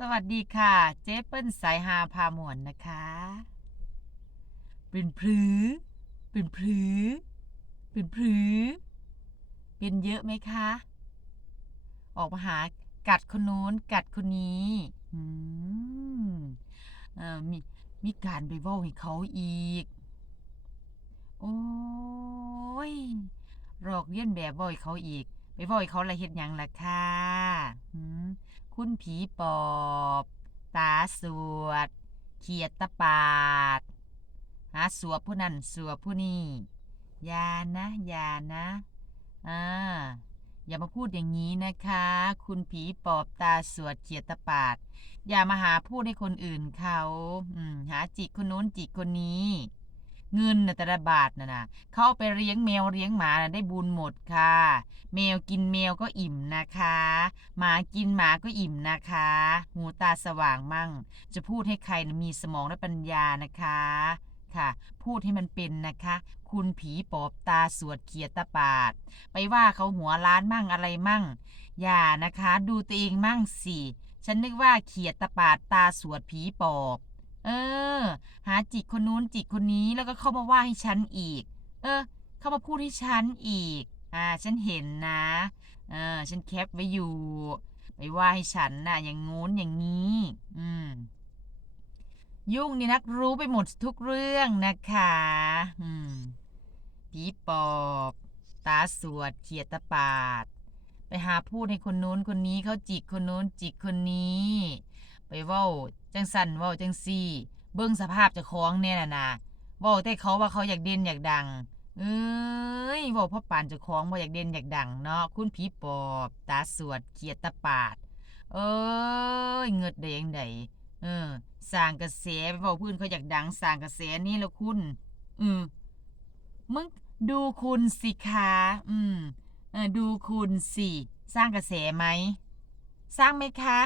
สวัสดีค่ะ เจ๊เปิ้ลสายฮาพาหมวนนะคะ เป็นพลือ เป็นพลือ เป็นพลือ เป็นเยอะไหมคะ ออกมาหากัดคนโน้นกัดคนนี้อืมมีมีการไปว้าให้เขาอีก โอ้ยหลอกเลียนแบบว้าให้เขาอีก ไปว้าให้เขาละเฮ็ดหยังล่ะค่ะ คุณผีปอบ ตาสวด เขียดตะปาด หาสวบผู้นั้นสวบผู้นี้อย่านะอย่านะอ่าอย่ามาพูดอย่างนี้นะคะ คุณผีปอบตาสวดเขียดตะปาด อย่ามาหาพูดให้คนอื่นเขาอืมหาจิกคนโน้นจิกคนนี้ เงินนะแต่ละบาทนะนะเขาเอาไปเลี้ยงแมวเลี้ยงหมานะได้บุญหมดค่ะ แมวกินแมวก็อิ่มนะคะ หมากินหมาก็อิ่มนะคะ หูตาสว่างมั่ง จะพูดให้ใครนะมีสมองและปัญญานะคะค่ะ พูดให้มันเป็นนะคะ คุณผีปอบตาสวดเขียตาปาด ไปว่าเขาหัวล้านมั่งอะไรมั่ง อย่านะคะ ดูตัวเองมั่งสิ ฉันนึกว่าเขียตาปาดตาสวดผีปอบ เออ หาจิกคนนู้นจิกคนนี้แล้วก็เข้ามาว่าให้ฉันอีก เออ เข้ามาพูดให้ฉันอีก อ่า ฉันเห็นนะ เออ ฉันแคปไว้อยู่ ไปว่าให้ฉันน่ะ อย่างงู้นอย่างนี้ อืม ยุ่งนี่นักรู้ไปหมดทุกเรื่องนะคะ อืมผีปอบ ตาสวดเขียตปาด ไปหาพูดให้คนนู้นคนนี้เขาจิกคนนู้นจิกคนนี้ ไปเว้า จังสันเว้าจังซี่ เบิ่งสภาพเจะคล้าของเนี่ยน่ะนะเว้าแต่เขาว่าเขาอยากเด่นอยากดัง เอ้ยเว้าพ่อปานเจะคล้าของว่าอยากเด่นอยากดังเนาะคุณผีปอบตาสวดเขียดตะปาด เอ้ยเงิดได้ยังไงเออสร้างกระแสไปเว้าพื้นเขาอยากดังสร้างกระแสนี่แล้วคุณ อืมมึงดูคุณสิคะอืมเออดูคุณสิ สร้างกระแสไหม สร้างไหมคะ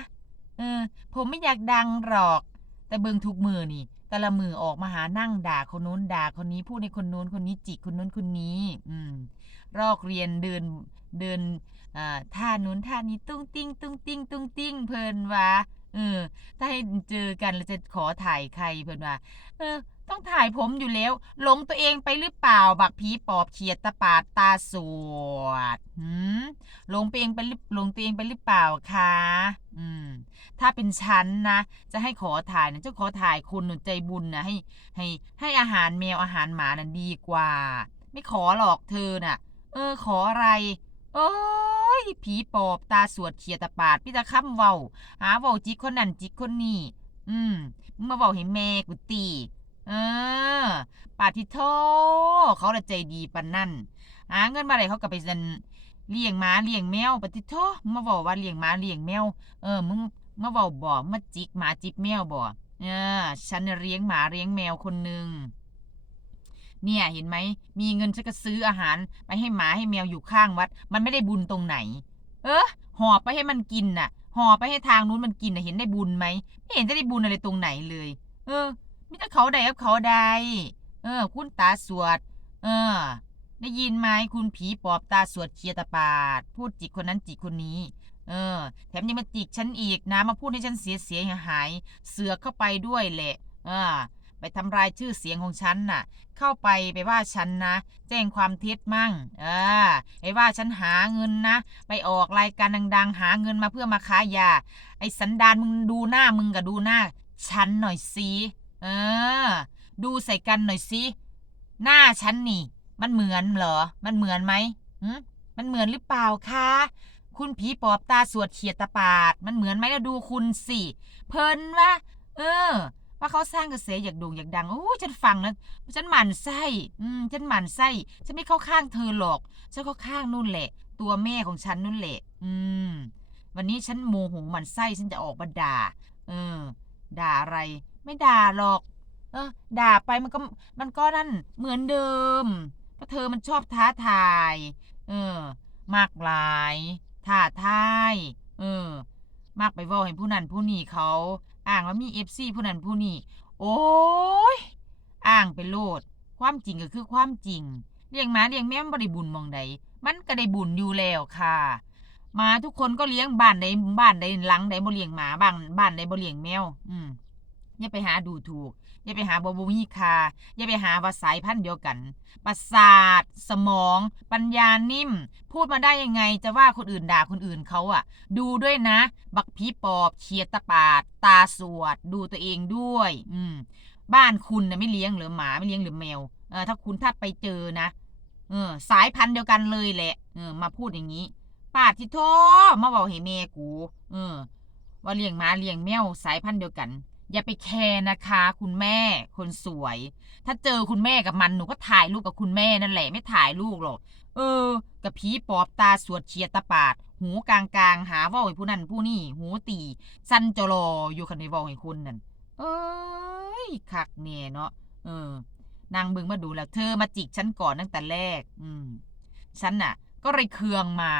เออ ผมไม่อยากดังหรอก แต่เบิงทุกมือนี่ แต่ละมือออกมาหานั่งด่าคนนู้นด่าคนนี้พูดในคนนู้นคนนี้จิกคนนู้นคนนี้ อืม รอกเรียนเดินเดินอ่าท่านู้นท่านี้ตุ้งติ้งตุ้งติ้งตุ้งติ้งเพลินว่า เออ ถ้าให้เจอกันแล้วจะขอถ่ายใครเพลินว่า เออ ต้องถ่ายผมอยู่แล้วหลงตัวเองไปหรือเปล่า บักผีปอบเขียดตาปาดตาสวดหืมหลงตัวเองไปหรือหลงตัวเองไปหรือเปล่าคะอืม ถ้าเป็นฉันนะจะให้ขอถ่ายนะจะขอถ่ายคนหนุนใจบุญนะให้ ให้ ให้อาหารแมวอาหารหมาน่ะดีกว่า ไม่ขอหรอกเธอน่ะ เออ ขออะไรโอ้ ยผีปอบตาสวดเขียตาปาดพี่ตาค้ำเว้าหาเว้าจิกคนนั้นจิกคนนี้อืมมึงมาเว้าให้แม่กูตีเออปาทิโทเขาละใจดีปานนั่นหาเงินมาได้เขาก็ไปเนเลี้ยงหมาเลี้ยงแมวปาทิโทมึงมาบอกว่าเลี้ยงหมาเลี้ยงแมวเออมึงมาเว้าบ่มาจิกหมาจิกแมวบ่เออฉันเลี้ยงหมาเลี้ยงแมวคนหนึ่ง เนี่ยเห็นไหม มีเงินฉันก็ซื้ออาหาร ไปให้หมาให้แมวอยู่ข้างวัด มันไม่ได้บุญตรงไหน เออห่อไปให้มันกินน่ะห่อไปให้ทางนู้นมันกินน่ะเห็นได้บุญไหมไม่เห็นจะได้บุญอะไรตรงไหนเลย เออมิแต่เขาใดกับเขาใดเออ คุณตาสวด เออ ได้ยินไหมคุณผีปอบตาสวดเคียตาปาด พูดจิกคนนั้นจิกคนนี้ เออ แถมยังมาจิกฉันอีกนะ มาพูดให้ฉันเสียเสียหาย เสือเข้าไปด้วยแหละ เออ ไปทำลายชื่อเสียงของฉันน่ะ เข้าไปไปว่าฉันนะ แจ้งความเท็จมั่ง เออไปว่าฉันหาเงินนะ ไปออกรายการดัง ๆ หาเงินมาเพื่อมาขายา ไอ้สันดานมึงดูหน้ามึงกับดูหน้า ฉันหน่อยสิเออ ดูใส่กันหน่อยสิหน้าฉันนี่ มันเหมือนเหรอ มันเหมือนไหมหืมมันเหมือนหรือเปล่าคะคุณผีปอบตาสวดเขียดตาปาด มันเหมือนไหมแล้วดูคุณสิ เพลินวะเออ ว่าเขาสร้างกระแสอยากโด่งอยากดังโอ้ฉันฟังแล้วฉันหมั่นไส้อืมฉันหมั่นไส้ฉันไม่เข้าข้างเธอหรอกฉันเข้าข้างนู่นแหละ ตัวแม่ของฉันนู่นแหละ อืม วันนี้ฉันโมโหหมั่นไส้ฉันจะออกมาด่าเออ ด่าอะไร ไม่ด่าหรอก เออ ด่าไปมันก็มันก็นั่นเหมือนเดิมเพราะเธอมันชอบท้าทาย เออ มากหลายท้าทาย เออ มากไปเว่าให้ผู้นั้นผู้นี้เขา อ้างว่ามีเอฟซีผู้นั้นผู้นี้โอ้ยอ้างไปโลด ความจริงก็คือความจริงเลี้ยงหมาเลี้ยงแมวมันบ่ได้บุญมองใดมันก็ได้บุญอยู่แล้วค่ะหมาทุกคนก็เลี้ยงบ้านใดบ้านใดหลังใดบ่เลี้ยงหมาบ้านบ้านใดบ่เลี้ยงแมว อืมอย่าไปหาดูถูก อย่าไปหาบบ่มีคาอย่าไปหาว่าสายพันธุ์เดียวกัน ประสาท สมอง ปัญญานิ่ม พูดมาได้ยังไงจะว่าคนอื่นด่าคนอื่นเขาอะดูด้วยนะ บักผีปอบเขียดตะปาด ตาสวด ดูตัวเองด้วย อืม บ้านคุณนะไม่เลี้ยงหรือหมาไม่เลี้ยงหรือแมวเออถ้าคุณถ้าไปเจอนะเออสายพันธุ์เดียวกันเลยแหละเออมาพูดอย่างนี้ป้าทิโทมาบอกให้แม่กู เออ ว่าเลี้ยงหมาเลี้ยงแมวสายพันธุ์เดียวกัน อย่าไปแคร์นะคะ คุณแม่คนสวย ถ้าเจอคุณแม่กับมันหนูก็ถ่ายรูปกับคุณแม่นั่นแหละไม่ถ่ายลูกหรอกเออ กับผีปอบตาสวดเฉียดตาปาด หูกลางกลางหาว่าให้ผู้นั้นผู้นี่หูตี สั้นจรออยู่คันในว่าให้คุณนั่นเอ้ยคักเนี่ยเนาะเออ นางบึงมาดูแล้ว เธอมาจิกฉันก่อนตั้งแต่แรก อืมฉันน่ะ ก็เลยเคืองมา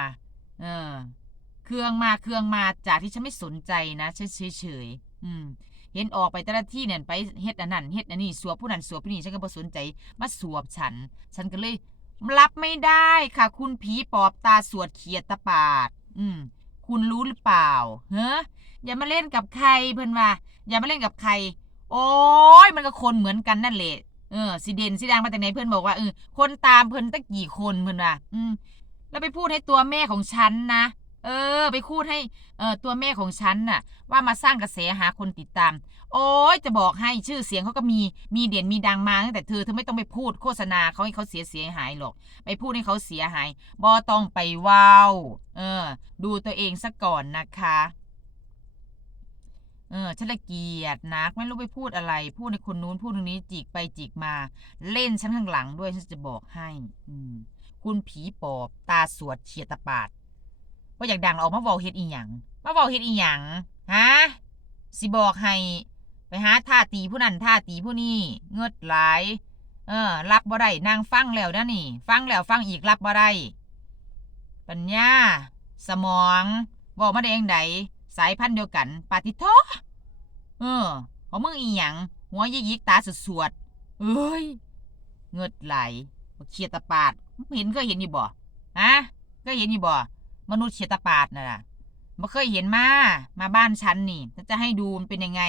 เออ เคืองมาเคืองมาจากที่ฉันไม่สนใจนะเฉยเฉยอืม เห็นออกไปแต่ละที่เนี่ยไปเฮ็ดอันนั้นเฮ็ดอันนี้สวบผู้นั้นสวบผู้นี้ฉันก็บ่สนใจมาสวบฉัน ฉันก็เลยรับไม่ได้ค่ะ คุณผีปอบตาสวดเขียดตาปาด อืม คุณรู้หรือเปล่าเฮ้อย่ามาเล่นกับใครเพิ่นว่าอย่ามาเล่นกับใคร โอ้ยมันก็คนเหมือนกันนั่นแหละเออสีเด่นสีดังมาจากไหนเพื่อนบอกว่าเออคนตามเพิ่นตั้งกี่คนเพิ่นว่าอืมแล้วไปพูดให้ตัวแม่ของฉันนะ เออ ไปพูดให้เออตัวแม่ของฉันน่ะ ว่ามาสร้างกระแสหาคนติดตาม โอ้ยจะบอกให้ชื่อเสียงเขาก็มีมีเด่นมีดังมาตั้งแต่เธอเธอไม่ต้องไปพูดโฆษณาเขาให้เขาเสียเสียหายหรอก ไปพูดให้เขาเสียหายบอต้องไปว้าวเออ ดูตัวเองซะก่อนนะคะเออฉันละเกียดนักไม่รู้ไปพูดอะไร พูดในคนนู้นพูดตรงนี้จิกไปจิกมา เล่นฉันข้างหลังด้วยฉันจะบอกให้ อืมคุณผีปอบตาสวดเฉียดตาปาด ว่าอยากดังออกมาเว้าเฮ็ดอีหยังมาเว้าเฮ็ดอีหยังฮะสิบอกให้ ไปหาท่าตีผู้นั้นท่าตีผู้นี้เงิดหลาย เออ รับบ่ได้นางฟังแล้วนะนี่ ฟังแล้วฟังอีกรับบ่ได้ปัญญา สมองบอกมาได้เองไดสายพันธุ์เดียวกัน ปาติโทเออของมึงอีหยังหัวยิกยิกตาสสวดเอ้ยเงิดไหลเขียดตาปาดเห็นเคยเห็นอยู่บ่ฮะเคยเห็นอยู่บ่ มนุษย์เขียดตาปาดน่ะนะบ่เคยเห็นมา มาบ้านฉันนี่จะให้ดูมันเป็นยังไง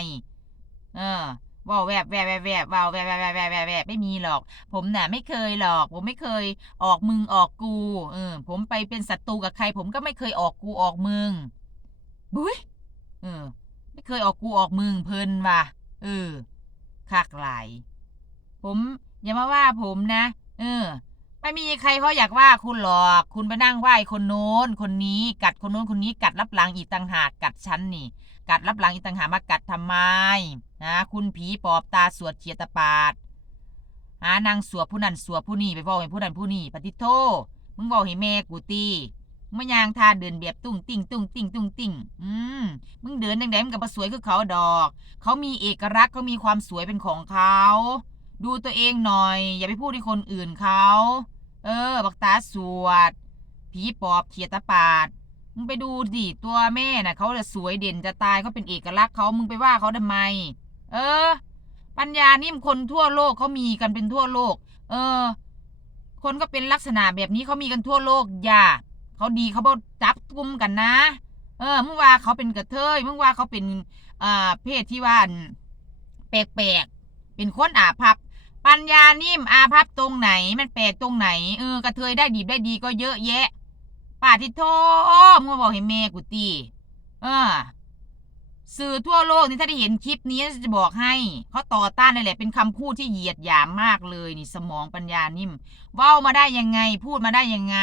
เออว่าวแวบแวบแวบแวบว่าแวบแวบแวบแวบแวบแวบไม่มีหรอก ผมน่ะไม่เคยหรอก ผมไม่เคยออกมึงออกกูเออผมไปเป็นศัตรูกับใคร ผมก็ไม่เคยออกกูออกมึงบุ้ยเออ ไม่เคยออกกูออกมึงเพลินว่ะเออคักหลายผมอย่ามาว่าผมนะ เออ ไม่มีใครเขาอยากว่าคุณหรอก คุณไปนั่งไหว้คนโน้น คนนี้กัดคนโน้นคนนี้กัดรับหลังอีกต่างหากกัดฉันนี่ กัดรับหลังอีกต่างหากมากัดทำไมนะคุณผีปอบตาสวดเขียตาปาดหานางสวบผู้นั้นสวบผู้นี้ไปบอกให้ผู้นั้นผู้นี้ปฏิโทมึงบอกให้แม่กูตีมึงมยางทาเดินแบบตุ้งติ้งตุ้งติ้งตุ้งติ้งอืมมึงเดินแดงๆมึงกับสวยคือเขาดอก เขามีเอกลักษณ์เขามีความสวยเป็นของเขา ดูตัวเองหน่อย อย่าไปพูดให้คนอื่นเขา เออ บักตาสวด ผีปอบเขียตาปาด มึงไปดูดิตัวแม่น่ะเขาจะสวยเด่นจะตายเขาเป็นเอกลักษณ์เขามึงไปว่าเขาทำไม เออ ปัญญานิ่มคนทั่วโลกเขามีกันเป็นทั่วโลก เออ คนก็เป็นลักษณะแบบนี้เขามีกันทั่วโลกอย่าเขาดีเขาบ่จับกลุ่มกันนะ เออมึงว่าเขาเป็นกระเทยมึงว่าเขาเป็นอ่าเพศที่ว่าแปลกๆเป็นคนอาภัพ ปัญญานิ่มอาภัพตรงไหนมันแปลกตรงไหนเออกระเทยได้ดีได้ดีก็เยอะแยะป่าทิโทมึงมาบอกให้เมกูตีเออสื่อทั่วโลกนี่ถ้าได้เห็นคลิปนี้จะบอกให้เขาต่อต้านนี่แหละเป็นคำพูดที่เหยียดหยามมากเลยนี่สมองปัญญานิ่มเว้ามาได้ยังไงพูดมาได้ยังไง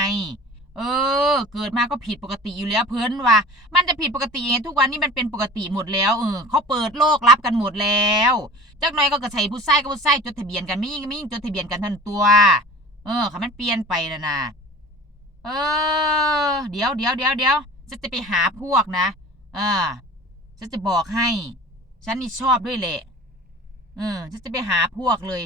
เออ เกิดมาก็ผิดปกติอยู่แล้วเพิ่นว่า มันจะผิดปกติยังไงทุกวันนี้มันเป็นปกติหมดแล้วเออเขาเปิดโลกรับกันหมดแล้วจักหน่อยก็กระใช้ผู้ใส่ก็ผู้ใส่จดทะเบียนกันไม่ยิ่งไม่ยิ่งจดทะเบียนกันทันตัว เออค่ะมันเปลี่ยนไปนะนะเออ เดี๋ยวเดี๋ยวเดี๋ยวเดี๋ยวฉันจะไปหาพวกนะเออฉันจะบอกให้ ฉันนี่ชอบด้วยแหละเออฉันจะไปหาพวกเลย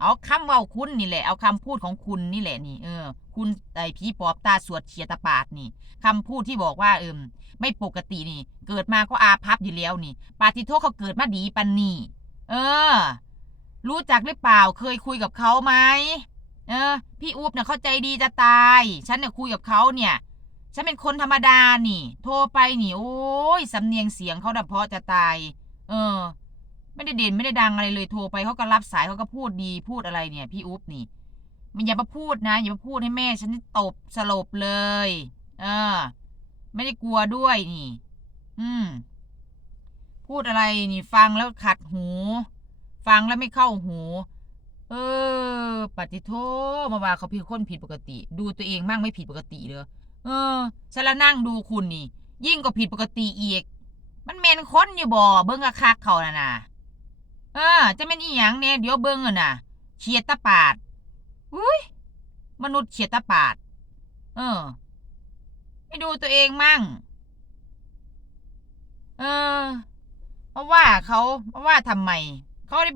เอาคำเว่าคุณนี่แหละ เอาคำพูดของคุณนี่แหละนี่ เออ คุณไอ้ผีปอบตาสวดเฉียตาปาดนี่คำพูดที่บอกว่าเอิมไม่ปกตินี่ เกิดมาก็อาภัพอยู่แล้วนี่ ปาติโทเขาเกิดมาดีปันนี่ เออ รู้จักหรือเปล่า เคยคุยกับเขาไหมเออ พี่อุ๊บเนี่ยเข้าใจดีจะตาย ฉันเนี่ยคุยกับเขาเนี่ย ฉันเป็นคนธรรมดานี่ โทรไปนี่ โอ้ยสำเนียงเสียงเขาดับเพาะจะตาย เออ ไม่ได้เด่นไม่ได้ดังอะไรเลยโทรไปเขาก็รับสายเขาก็พูดดีพูดอะไรเนี่ย พี่อุ๊บนี่ มันอย่ามาพูดนะอย่ามาพูดให้แม่ ฉันตบสลบเลย เออ ไม่ได้กลัวด้วยนี่ อืม พูดอะไรนี่ ฟังแล้วขัดหู ฟังแล้วไม่เข้าหู เออ ปฏิโทมาว่าเขาผิดคนผิดปกติ ดูตัวเองมั่งไม่ผิดปกติเลยเออฉันละนั่งดูคุณนี่ ยิ่งกว่าผิดปกติอีก มันเมนคนอยู่บ่เบิ้งกะคักเขาน่ะนะ เออ จะเป็นอีหยังเนี่ยเดี๋ยวเบิ้งอะน่ะเฉียดตาปาดอุ้ยมนุษย์เฉียดตาปาด เออไม่ดูตัวเองมั่ง เออเพราะว่าเขาเพราะว่าทำไมเขาได้